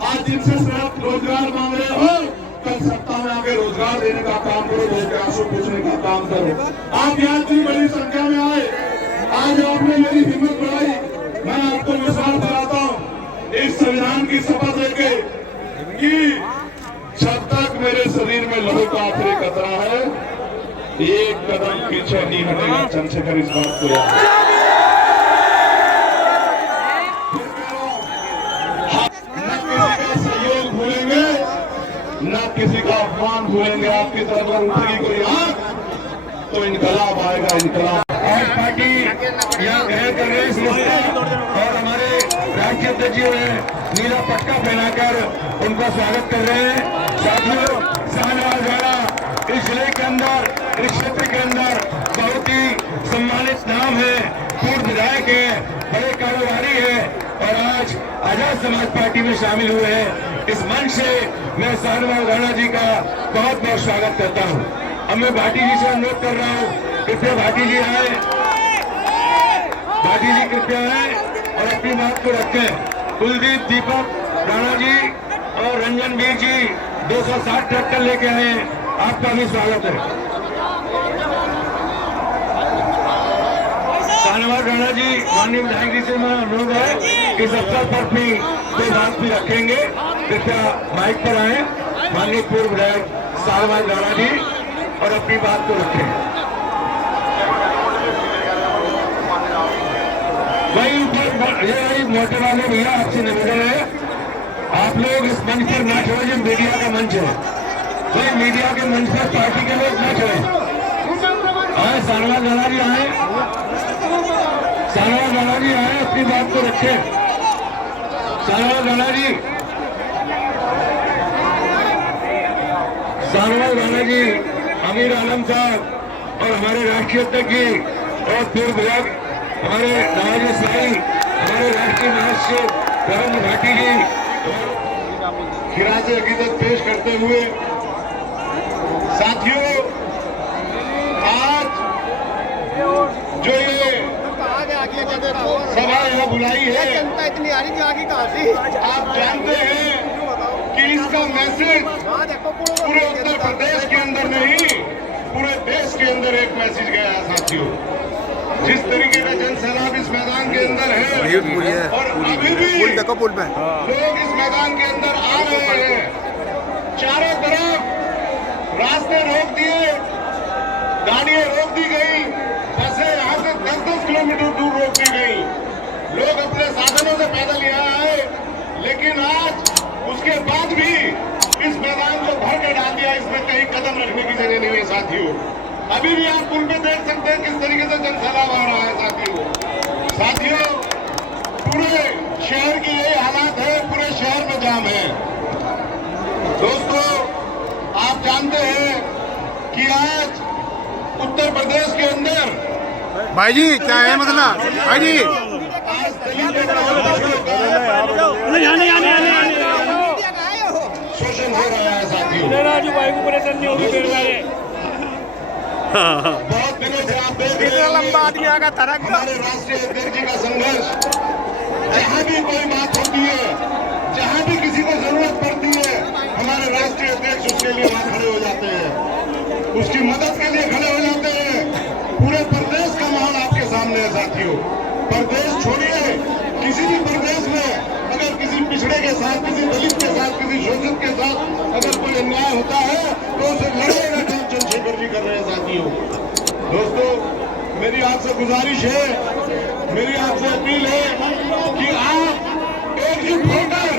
आज जिनसे सिर्फ रोजगार मांग रहे हो, कल सत्ता में आके रोजगार देने का काम करो, लोगों के आंसू पूछने का काम करो। आप यहाँ इतनी बड़ी संख्या में आए, आज आपने मेरी हिम्मत बढ़ाई। मैं आपको विश्वास दिलाता हूँ इस संविधान की शपथ लेके कि जब तक मेरे शरीर में लहू का आखिरी कतरा है, एक कदम पीछे नहीं हटेगा। चंद्रशेखर इस बात को याद सहयोग भूलेंगे, न किसी का अपमान भूलेंगे। आपकी तरफ अगर उठेगी कोई आंख तो इनकलाब आएगा, इनकलाब। आज पार्टी यहाँ ग्रहण कर रहे हैं और हमारे राष्ट्रीय अध्यक्ष जी नीला पट्टा पहनाकर उनका स्वागत कर रहे हैं। साथियों, शाहनवाज राणा इस जिले के अंदर, इस क्षेत्र के अंदर बहुत ही सम्मानित नाम है, पूर्व विधायक है, बड़े कारोबारी है और आज आजाद समाज पार्टी में शामिल हुए हैं। इस मंच से मैं शाहनवाज राणा जी का बहुत बहुत स्वागत करता हूँ। अब मैं भाटी जी से अनुरोध कर रहा हूँ, कृपया भाटी जी आए, भाटी जी कृपया आए और अपनी बात को रखें। कुलदीप दीपक राणा जी और रंजन वीर जी 260 ट्रैक्टर लेके आए, आपका भी स्वागत है। शाहनवाज राणा जी, माननीय विधायक जी से मैं अनुरोध है कि इस अवसर पर भी कोई बात भी रखेंगे, कृपया माइक पर आए। माननीय पूर्व विधायक शाहनवाज राणा जी और अपनी बात को रखें। वही मोटे वाले भैया, आपसे निवेदन है, आप लोग इस मंच पर न चढ़े जो मीडिया का मंच है। वही मीडिया के मंच पर पार्टी के लोग न चढ़े। आए शाहनवाज राणा जी आए, शाहनवाज राणा जी आए, अपनी बात को रखें। शाहनवाज राणा जी, शाहनवाज राणा जी, अमीर आलम साहब और हमारे राष्ट्रीय अध्यक्ष जी और पूर्व विधायक हमारे नवाज इस्लामी, हमारे राष्ट्रीय महासचिव रविंद्र भाटी जी खिराज अकीदत पेश करते हुए, साथियों, आज जो ये सभा यहाँ बुलाई है, आप जानते हैं कि इसका मैसेज पूरे उत्तर प्रदेश के अंदर नहीं, पूरे देश के अंदर एक मैसेज गया है। साथियों, जिस तरीके का जनसैलाब इस मैदान के अंदर है और अभी भी लोग इस मैदान के अंदर आ रहे हैं, चारों तरफ रास्ते रोक दिए, गाड़ियां रोक दी गई, बसें यहाँ से 10-10 किलोमीटर दूर रोक दी गई, लोग अपने साधनों से पैदल यहाँ आए, लेकिन आज उसके बाद भी इस मैदान को भर के डाल दिया, इसमें कहीं कदम रखने की जगह नहीं है। साथियों, अभी भी आप पुल पे देख सकते हैं किस तरीके से जनसैलाब आ रहा है। साथियों, पूरे शहर की यही हालात है, पूरे शहर में जाम है। दोस्तों, आप जानते हैं कि आज उत्तर प्रदेश के अंदर भाई जी क्या है मसला? भाई जी आज शोषण हो रहा है। साथियों, राजू भाई को परेशानी होगी। बहुत दिनों से आप देख रहे हैं लंबा आदमी आगा तरक हमारे राष्ट्रीय अध्यक्ष जी का संघर्ष। जहाँ भी कोई बात होती है, जहाँ भी किसी को जरूरत पड़ती है, हमारे राष्ट्रीय अध्यक्ष उसके लिए वहाँ खड़े हो जाते हैं, उसकी मदद के लिए खड़े हो जाते हैं। पूरे प्रदेश का माहौल आपके सामने है साथियों। प्रदेश छोड़िए, किसी भी प्रदेश में अगर किसी पिछड़े के साथ, किसी दलित के साथ, किसी शोषित के साथ अगर कोई अन्याय होता है तो उसे लड़ने का काम चंद्रशेखर जी कर रहे हैं साथियों। दोस्तों, मेरी आपसे गुजारिश है, मेरी आपसे अपील है कि आप एकजुट होकर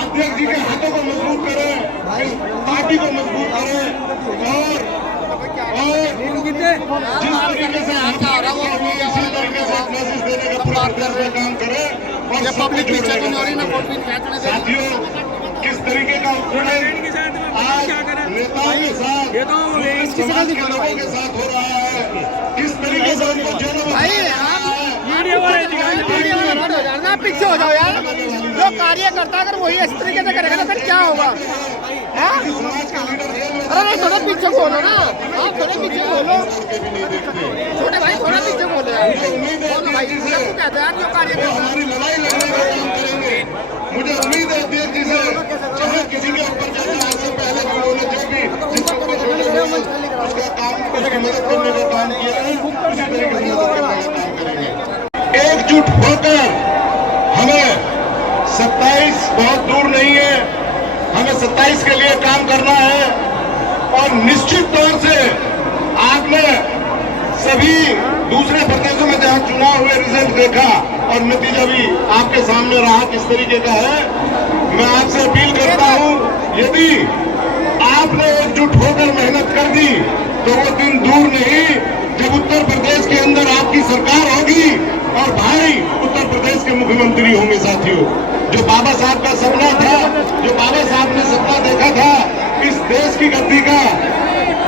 अध्यक्ष जी के हाथों को मजबूत करें, इस पार्टी को मजबूत करें और जिस तरीके से इसी तरीके से मैसेज देने का पूरा प्रदेश में काम करें और पब्लिक साथियों, किस तरीके का उत्पीड़न आज नेताओं के साथ, समाज के लोगों के साथ हो रहा है, किस तरीके से उनको जेलों में पीछे हो जाओ यार। जो कार्यकर्ता अगर वही इस तरीके से करेगा तो फिर क्या होगा? अरे थोड़ा पीछे बोलो ना, आप थोड़े पीछे बोलो, छोटे भाई थोड़ा पीछे बोलो यार। भाई कहते हैं जो कार्यकर्ता हमारी लड़ाई लड़ने का काम करेंगे। मुझे उम्मीद है अध्यक्ष जी से, चाहे किसी के ऊपर चर्चा से पहले उन्होंने जो भी जिसके ऊपर उसका काम, उसकी मदद करने का काम किया है, उसी तरीके से मदद करने का काम करेंगे। एकजुट होकर हमें 27 बहुत दूर नहीं है, हमें 27 के लिए काम करना है। और निश्चित तौर से आपने सभी दूसरे प्रदेशों में जहां चुनाव हुए रिजल्ट देखा और नतीजा भी आपके सामने रहा किस तरीके का है। मैं आपसे अपील करता हूं, यदि आपने एकजुट होकर मेहनत कर दी तो वो दिन दूर नहीं जब उत्तर प्रदेश के अंदर आपकी सरकार होगी और भाई उत्तर प्रदेश के मुख्यमंत्री होंगे साथियों। जो बाबा साहब का सपना था, जो बाबा साहब ने सपना देखा था इस देश की गद्दी का,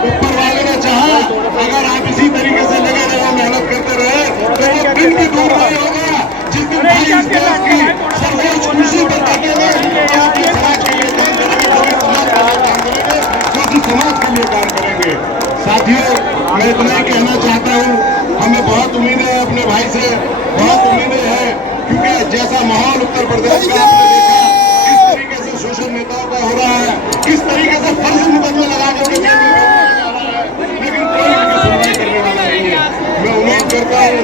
ऊपर वाले ने चाहा अगर आप इसी तरीके से लगे रहे, मेहनत करते रहे तो वो दिन भी दूर नहीं होगा जिस दिन भाई इस देश की सर्वोच्च खुशी पर बैठेंगे, आपके समाज के लिए काम करेंगे, समाज के लिए काम करेंगे। साथियों, मैं इतना ही कहना चाहता हूँ, हमें बहुत उम्मीदें हैं अपने भाई से, बहुत उम्मीदें हैं, क्योंकि जैसा माहौल उत्तर प्रदेश का आपने देखा, किस तरीके से शोषण नेताओं का हो रहा है, किस तरीके से फर्जी मुकदमे लगा के जेल में भेजा जा रहा है, लेकिन कोई उनकी सुनवाई करने वाला नहीं है। मैं उम्मीद करता हूँ,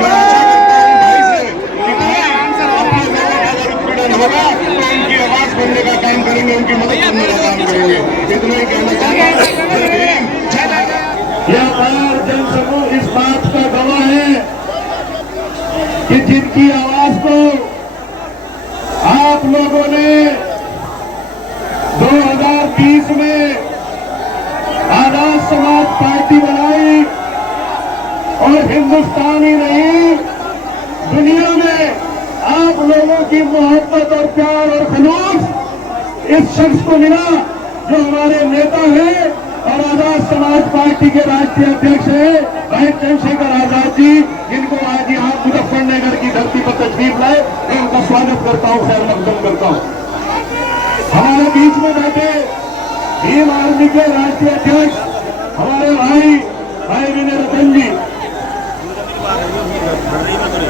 मैं आशा करता हूँ भाई से कि भाई अपने लोगों का अगर उत्पीड़न होगा तो उनकी आवाज बनने का काम करेंगे, उनकी मदद करने का काम करेंगे। इतना ही कहना चाहता हूँ। जय भीम, जय भारत। यह बार जनसमूह इस बात का गवाह है कि जिनकी आवाज को आप लोगों ने 2020 में आजाद समाज पार्टी बनाई और हिंदुस्तान ही नहीं दुनिया में आप लोगों की मोहब्बत और प्यार और खलूस इस शख्स को मिला जो हमारे नेता हैं और आजाद समाज पार्टी के राष्ट्रीय अध्यक्ष हैं भाई चंद्रशेखर आजाद जी, जिनको आज यहाँ मुजफ्फरनगर की धरती पर तशरीफ लाए, मैं उनका स्वागत करता हूँ, खैर मकदम करता हूँ। हमारे बीच में बैठे भीम आर्मी के राष्ट्रीय अध्यक्ष हमारे भाई विनय रतन जी,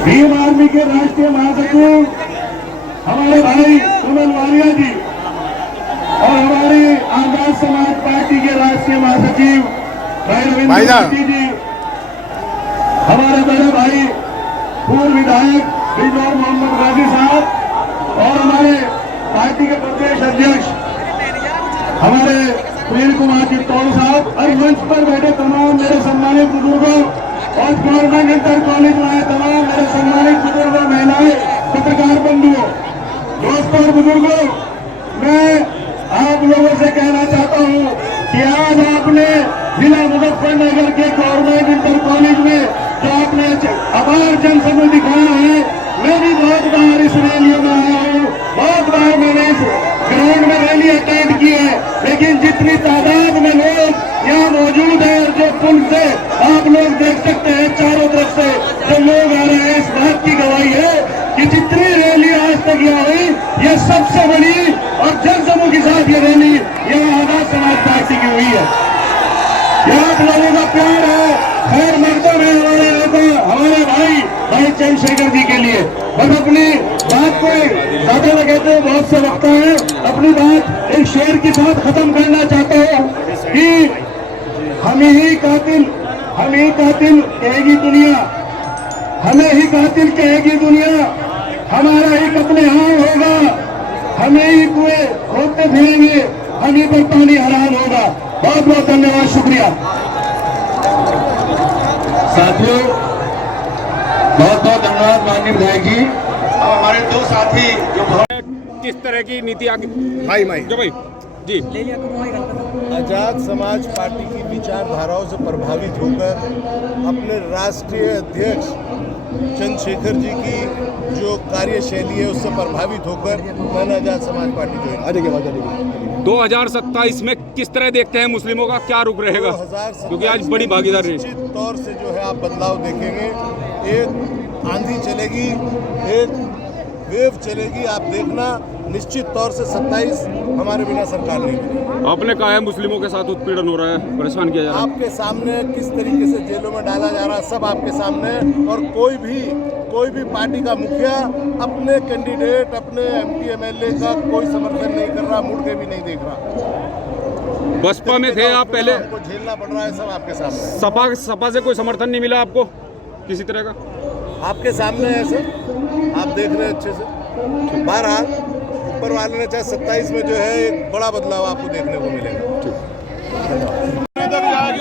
भीम आर्मी के राष्ट्रीय महासचिव हमारे भाई सुमन वालिया जी और हमारी आजाद समाज पार्टी के राष्ट्रीय महासचिव भाई रविंद्र जी, हमारे बड़े भाई पूर्व विधायक बिजनौर मोहम्मद गाजी साहब और हमारे पार्टी के प्रदेश अध्यक्ष हमारे सुनील कुमार चित्तौड़ साहब और मंच पर बैठे तमाम मेरे सम्मानित बुजुर्गों और गवर्नमेंट इंटर कॉलेज में आए तमाम मेरे सम्मानित बुजुर्गों, महिलाएं, पत्रकार बंधुओं, दोस्तों और बुजुर्गों, मैं आप लोगों से कहना चाहता हूं कि आज आपने जिला मुजफ्फरनगर के गवर्नमेंट इंटर कॉलेज में जो आपने अपार जनसमूह दिखाया है, मैं भी बहुत बार इस रैलियों में आया हूँ, बहुत बार मैंने इस ग्राउंड में रैली अटेंड की है, लेकिन जितनी तादाद में लोग यहाँ मौजूद है और जो पुल से आप लोग देख सकते हैं चारों तरफ से जो लोग आ रहे हैं, इस बात की गवाही है कि जितनी रैली आज तक यहाँ हुई, ये सबसे बड़ी और जनसमूह के साथ ये रैली यहाँ आजाद समाज पार्टी की हुई है। आप लोगों का प्यार है, खैर मकदम है हमारे नेता, हमारे भाई चंद्रशेखर जी के लिए। बस अपनी बात को ज्यादा न कहते हैं, बहुत से वक्ता है, अपनी बात एक शेर के साथ खत्म करना चाहता हूँ कि हम ही कातिल कहेगी दुनिया, हमें ही कातिल कहेगी दुनिया, हमारा ही कत्ले आम होगा, हमें ही कुएं खोदते फिरेंगे, हम ही पर पानी हराम होगा। बहुत बहुत धन्यवाद, शुक्रिया साथियों, बहुत बहुत धन्यवाद माननीय विधायक जी। अब हमारे दो साथी जो किस तरह की नीति आगे भाई जो भाई जी आजाद समाज पार्टी की विचारधाराओं से प्रभावित होकर अपने राष्ट्रीय अध्यक्ष चंद्रशेखर जी की जो कार्यशैली है उससे प्रभावित होकर मैंने आजाद समाज पार्टी ज्वाइन। 2027 में किस तरह देखते हैं मुस्लिमों का क्या रुख रहेगा, क्योंकि आज बड़ी भागीदारी है। निश्चित तौर से जो है आप बदलाव देखेंगे, एक आंधी चलेगी, एक वेव चलेगी, आप देखना निश्चित तौर से 27 हमारे बिना सरकार नहीं बनेगी। आपने कहा है मुस्लिमों के साथ उत्पीड़न हो रहा है, परेशान किया जा रहा है, आपके सामने किस तरीके से जेलों में डाला जा रहा है सब आपके सामने है। और कोई भी पार्टी का मुखिया अपने कैंडिडेट, अपने MP MLA का कोई समर्थन नहीं कर रहा, मुड़ के भी नहीं देख रहा। बसपा में थे आप पहले, आपको झेलना पड़ रहा है, सब आपके सामने। सपा से कोई समर्थन नहीं मिला आपको किसी तरह का? आपके सामने है सर, आप देख रहे हैं अच्छे से। बहरहाल ऊपर वाले ने चाहे 27 में जो है एक बड़ा बदलाव आपको देखने को मिलेगा।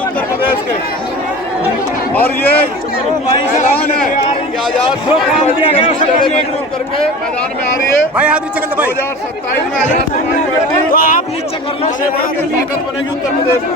उत्तर प्रदेश के, और ये ऐलान है कि आजाद करके मैदान में आ रही है। 2027 में आजाद समाज पार्टी तो आप नीचे कर लो, ताकत बनेगी उत्तर प्रदेश में।